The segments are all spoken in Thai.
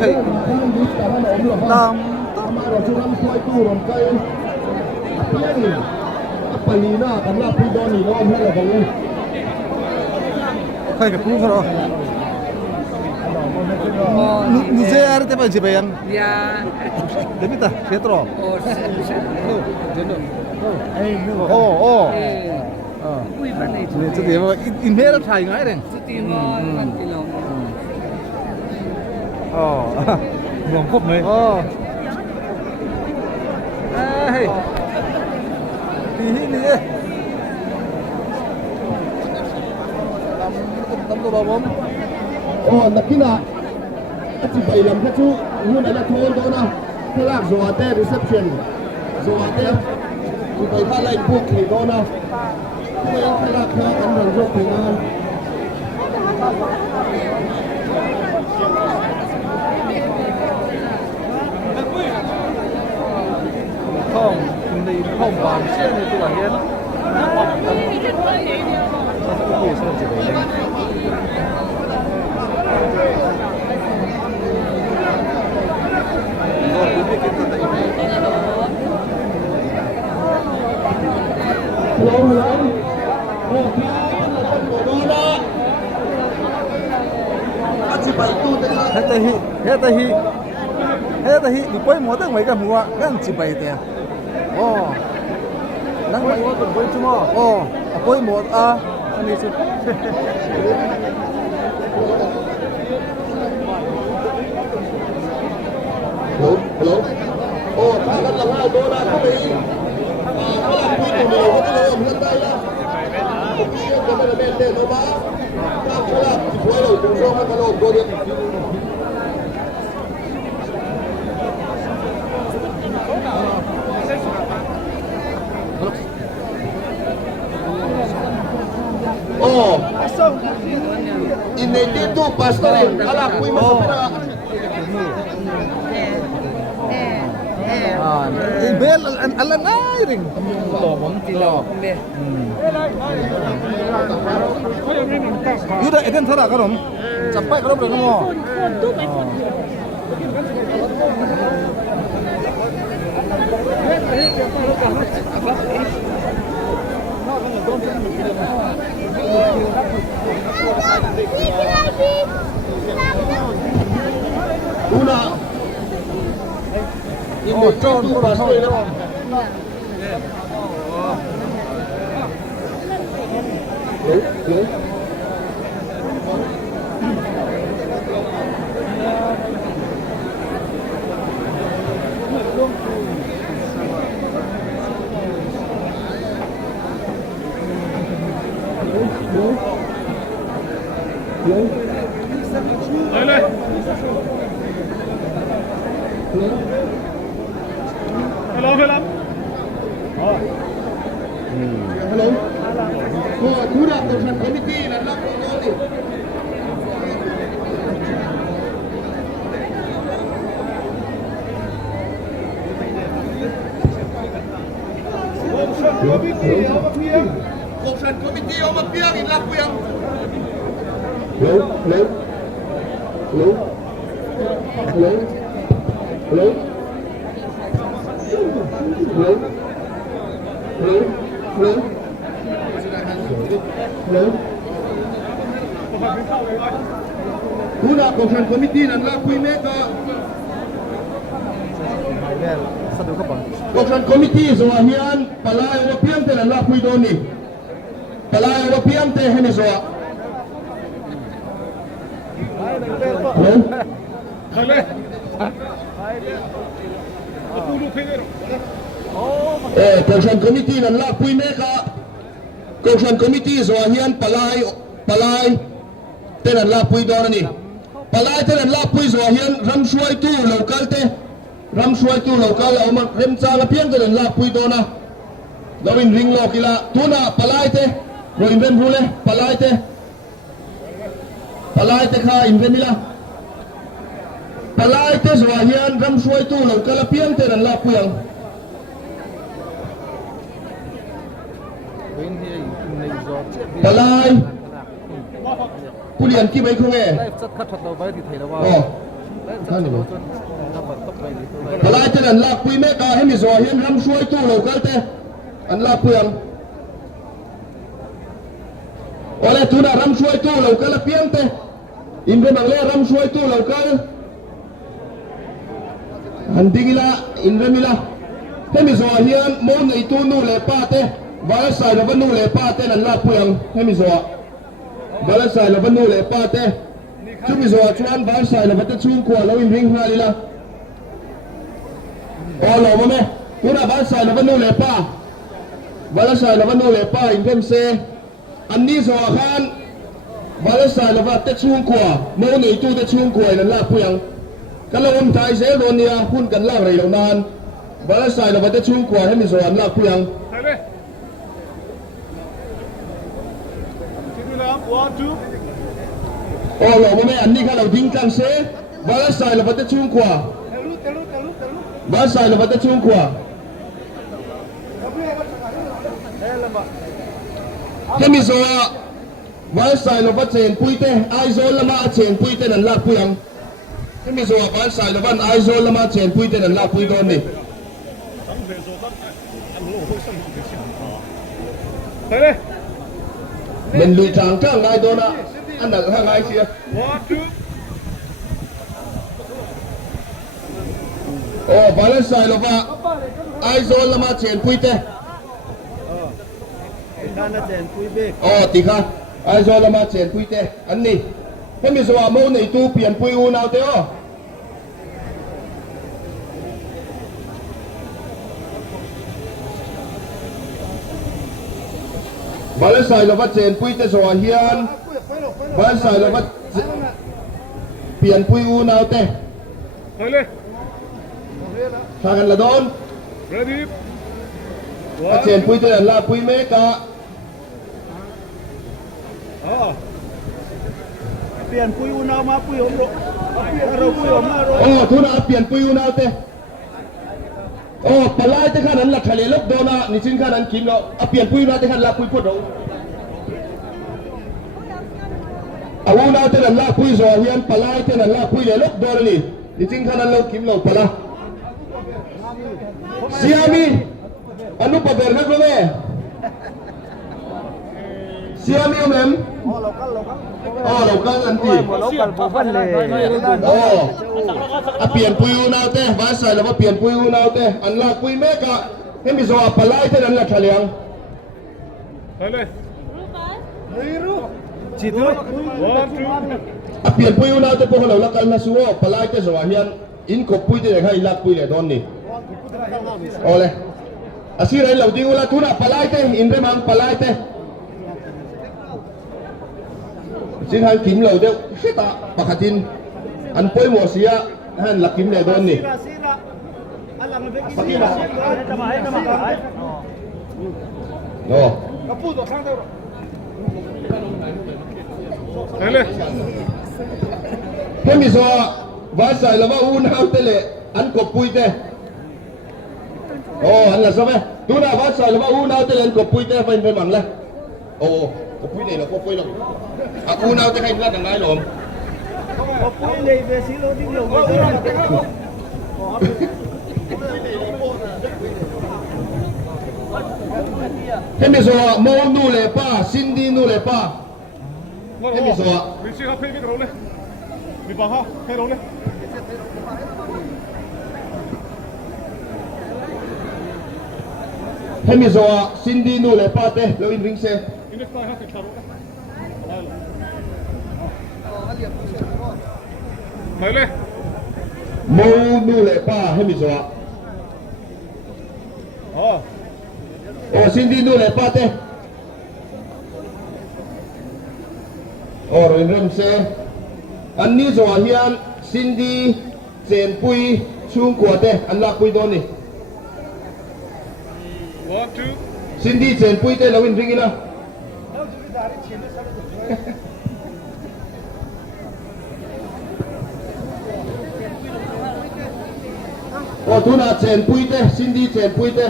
khởi tam khởi cái phun rồi nu dễ ăn thế bao nhiêu bayang ya demi ta setro oh oh kui ban nàyนี่จะเดี๋ยวอินเมลถ่ายง่ายเลย ti mo man ti long อ๋อหลวงครบเลยอ๋อเฮ้ยปีนี้นี่ตำตัวบ่ผมโอ้นักกีฬาที่ไปลำพัดชูหุ่นอะไรโทนตัวนะพลากโซอาเต้รีเซพชันโซอาเต้ที่ไปท่าไล่พวกนี่ตัวนะที่ไปพลากเขาอันนั้นยกถึงงานท่องในท่องบางเชื่อในตัวเย็นเขาจะคุยส่วนจีบเองลงโอ้พี่ตัวนะที่ไปตู้เต้นเฮ้แต่ฮินี่ป่วยหมดตั้งไว้กับหัวงั้นจีบเตี้ยอ๋อนั่งไว้ว่าเป็นป่วยชั่วโมงอ๋อป่วยหมดอันนี้สุดฮัลโหลโอ้ถ้ากันละ5ตัวนะเขาไปเขาหลับพี่ตัวนี้เขาจะเลยเงินได้ละพี่จะไม่ได้เล่นเล่นออกมาถ้าเขาหลับที่หัวเราถึงช่วงเขาโลกตัวเดียวโอ้ini itu pastorin kalau aku mau pernah bel ala nairing lo bom tilo yuda eden thara karom chapai karom re mo una ini John pastorin Hello. Hello. Oh, Kuda Person Committee dan lapor ni. Person Committee awak piang in laku yang. Hello. Kuna Kosan Komiti dan laku mereka Kosan Komiti Zoahian Palai Wapiam dan laku doni Palai Wapiam teh ini Zoa Kosan Komiti dan laku mereka Kosan Komiti Zoahian Palai tenan lapui dona ni palai tenan lapui zohian ramsuai tu lokal oma remcha la piang tenan lapui dona lawin ring lo kila tuna palai te ro inven rule palai te kha inven mila palai te zohian ramsuai tu lokal la piang tenan lapui ang palai Kulian ki bai khong e chat khat thot lo bai ti thei lo wa ท่านนี่มั้งตลาดจะนั่นลากปุยแม่กาให้มีสวเฮียนรำช่วยตู้เรากันเตะอันลากเปลืองโอ้เลยทุนรำช่วยตู้เรากันละเพียงเตะอินเป็นบางเล่รำช่วยตู้เรากันอันดิ้งละอินเรมิละให้มีสวเฮียนมุนไอตู้นู่เลยป้าเตะบาลสายเราบ้านนู่เลยป้าเตะนั่นลากเปลืองให้มีสวบาลสายเราบ้านนู่เลยป้าเตะชุดมีสวชวนบาลสายเราบ้านชุ่มขวดเราอินริงฮาลีละโอ้หล่อมั้ยแม่คุณอาบาลสายเราบ้านนู่เลยป้าบาลสายเราบ้านนู่เลยป้าอินเพิ่มเซอันนี้สวขันบาลสายเราบ้านเตะชุ่มขวดมุนไอตู้เตะชุ่มขวดนั่นลากเปลืองกันเราอุ้มไทยเซลโดนเนี่ยพูดกันลากอะไรเหล่านั้นบาลสายเราบ้านเตะชุ่มขวดให้มีสวลากเปลืองโอ้หล่อมั้ยแม่อันนี้ข้าเราดิ้งกันเซบาลสายเราบ้านเตะชุ่มขวดบาลสายเราบ้านเตะชุ่มขวดให้มีสวบาลสายเราบ้านเชนปุยเตไอโซนละมาเชนปุยเตนั่นลากเปลืองให้มีสวบาลสายเราบ้านไอโซนละมาเชนปุยเตนั่นลากปุยโดนนี่เป็นลุยทางข้างไงโดนอ่ะอันนั้นข้างไงเสียโอ้บาลสายเราบ้านไอโซนละมาเชนปุยเตโอ้ติค่ะไอโซนละมาเชนปุยเตอันนี้ให้มีสวโมในตู้เปลี่ยนปุยอูนเอาเตอ๋อบาลสายเราบ้านเชนปุยเตสวาเฮียนบาลสายเราบ้านเปลี่ยนปุยอูนเอาเตทางกันละโดนบ้านเชนปุยเตนั่นลาปุยเมกะเปลี่ยนปุยอุณามาปุยอมโรเราปุยอมมาโร โอ้ทุนอาเปลี่ยนปุยอูนเอาเตโอ้ปลายเตขันนั้นหลักทะเลลบโดนอ่ะนี่ชิ้นขันนั้นกินเราเอาเปลี่ยนปุยอูนเอาเตขันลาปุยพูดเราเอาอูนเอาเตนั่นลาปุยสวเฮียนปลายเตนั่นลาปุยเลยลบโดนนี่นี่ชิ้นขันนั้นเรากินเราปลาเสียมีอนุปเบอร์นักรู้ไหมเสียมีไหมอ๋อเรากันอันที่ local buffan le โอ้aเปลี่ยนปุยอูนาวเต้บ้านใส่แล้วมาเปลี่ยนปุยอูนาวเต้อันลากปุยเมกะให้มีสวาปลายเท่านั้นแหละทะเลง Citu aเปลี่ยนปุยอูนาวเต้พวกเราละกันนะสัวปลายเต้สวาเฮียนอินกบปุยเต้ให้ลากปุยเลยตอนนี้โอ้เลยอาศัยเราดิ้งอุลาทุนะปลายเต้อินเรมังปลายเต้สิ่งที่กินเราเดี๋ยวเสียตาปากตินอันป่วยหมดเสียฮันหลักกินเลยโดนนี่ sira alam na beki sira tama โอ้ kaputo khang daw เพื่อนมีสวาวาใส่แล้วว่าอูน้ำเตะอันกบปุยเตะโอ้อันละใช่ไหมดูนะวาใส่แล้วว่าอูน้ำเตะอันกบปุยเตะเป็นมังเลยโอ้กบปุยนี่เหรอกบปุยหรออูน้ำเตะให้พลาดดังไงหรอ kapuy le besi lo ding lo เพื่อนมีสวาโมนูเลยป้าซินดี้นูเลยป้าเพื่อนมีสวา 你去下配那个龙呢？你把哈配龙呢？ เพื่อนมีสวาซินดี้นูเลยป้าเต้แล้วอินริงเซ่ 你那带下去看龙呢？来了。来嘞。 โมนูเลยป้าให้มีสวา 哦。 โอ้ซินดี้นูเลยป้าเต้โอ้เราเริ่มเซ่อันนี้สวาเฮียนซินดี้เซนปุยชุ่งกัวเต้อันลักปุยโดนนี่ One two。 ซินดี้เซนปุยเต้เราอินริงอีนะโอ้ทุนอาเซนปุยเต้ซินดี้เซนปุยเต้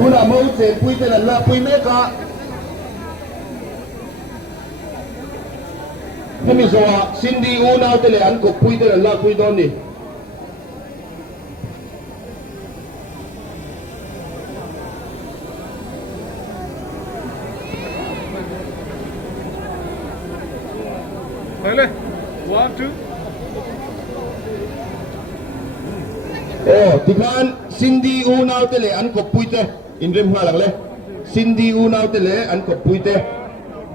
tuna mau chen pui te la pui me ka kami so Cindy una te le an ko pui te la pui don ni Mời lên. 1, 2. oh tikan Cindy una te le an ko pui te in rem ha lang le Cindy una te le an ko pui te